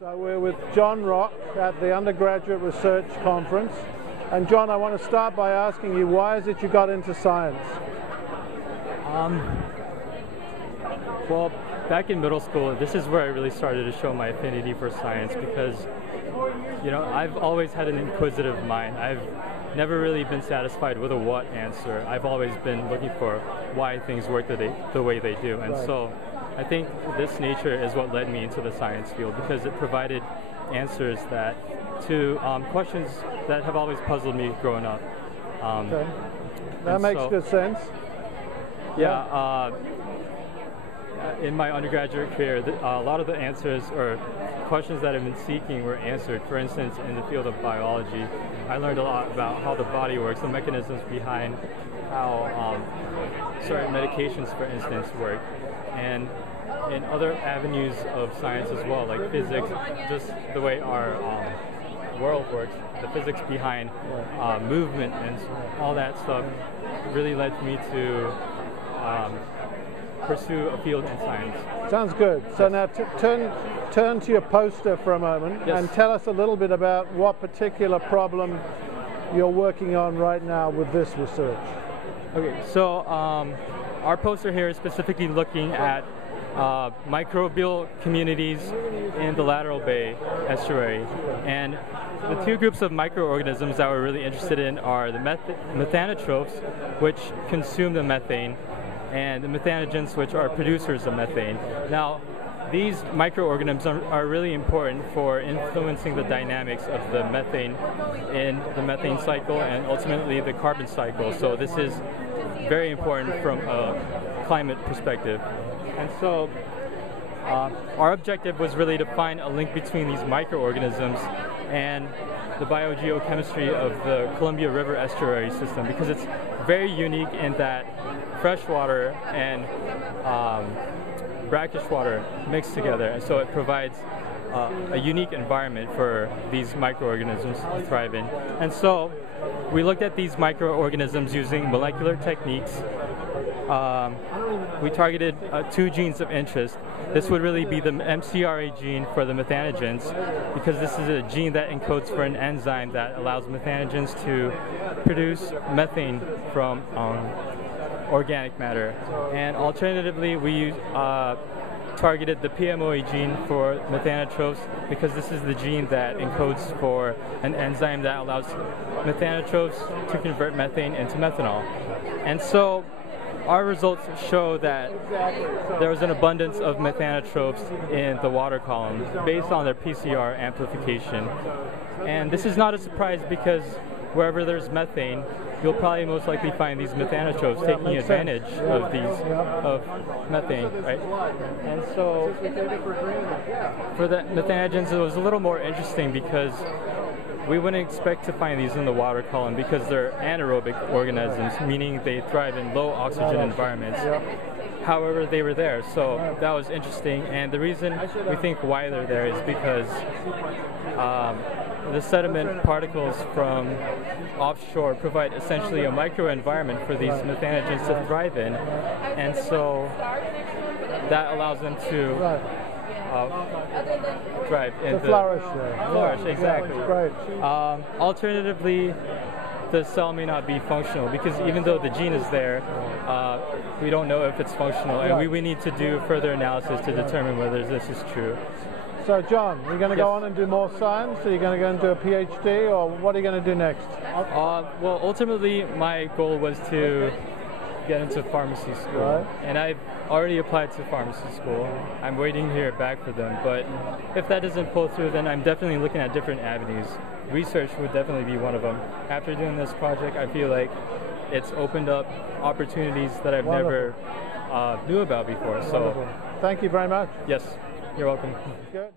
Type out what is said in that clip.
So we're with John Rock at the Undergraduate Research Conference. And John, I want to start by asking you, why is it you got into science? Well, back in middle school, this is where I really started to show my affinity for science because, I've always had an inquisitive mind. I've never really been satisfied with a what answer. I've always been looking for why things work the way they do. And so I think this nature is what led me into the science field because it provided answers to questions that have always puzzled me growing up. Okay. That makes good sense. Yeah. In my undergraduate career, a lot of the answers or questions that I've been seeking were answered. For instance, in the field of biology, I learned a lot about how the body works, the mechanisms behind how certain medications, for instance, work. And in other avenues of science as well, like physics, just the way our world works, the physics behind movement and all that stuff really led me to pursue a field in science. Sounds good. So now turn to your poster for a moment and tell us a little bit about what particular problem you're working on right now with this research. Okay, so our poster here is specifically looking at microbial communities in the Lateral Bay estuary. And the two groups of microorganisms that we're really interested in are the methanotrophs, which consume the methane, and the methanogens, which are producers of methane. Now, these microorganisms are really important for influencing the dynamics of the methane in the methane cycle and ultimately the carbon cycle. So this is very important from a climate perspective. And so our objective was really to find a link between these microorganisms and the biogeochemistry of the Columbia River estuary system because it's very unique in that freshwater and brackish water mixed together, and so it provides a unique environment for these microorganisms to thrive in. And so we looked at these microorganisms using molecular techniques. We targeted two genes of interest. This would really be the MCRA gene for the methanogens because this is a gene that encodes for an enzyme that allows methanogens to produce methane from organic matter. And alternatively, we targeted the PMOA gene for methanotrophs because this is the gene that encodes for an enzyme that allows methanotrophs to convert methane into methanol. And so our results show that there was an abundance of methanotrophs in the water column based on their PCR amplification. And this is not a surprise because wherever there's methane, you'll probably most likely find these methanotrophs taking advantage of methane, right? And so for the methanogens, it was a little more interesting because we wouldn't expect to find these in the water column because they're anaerobic organisms, meaning they thrive in low oxygen environments. However, they were there, so that was interesting. And the reason we think why they're there is because the sediment particles from offshore provide essentially a microenvironment for these methanogens to thrive in, and so that allows them to thrive in flourish there. Flourish, exactly. Yeah, great. Alternatively, the cell may not be functional because even though the gene is there, we don't know if it's functional, and we need to do further analysis to determine whether this is true. So John, you're going to go on and do more science? Are you going to go and do a PhD, or what are you going to do next? Well, ultimately, my goal was to get into pharmacy school, and I've already applied to pharmacy school. I'm waiting to hear back for them, but if that doesn't pull through, then I'm definitely looking at different avenues. Research would definitely be one of them. After doing this project, I feel like it's opened up opportunities that I've never knew about before. So, thank you very much. Yes, you're welcome. Good.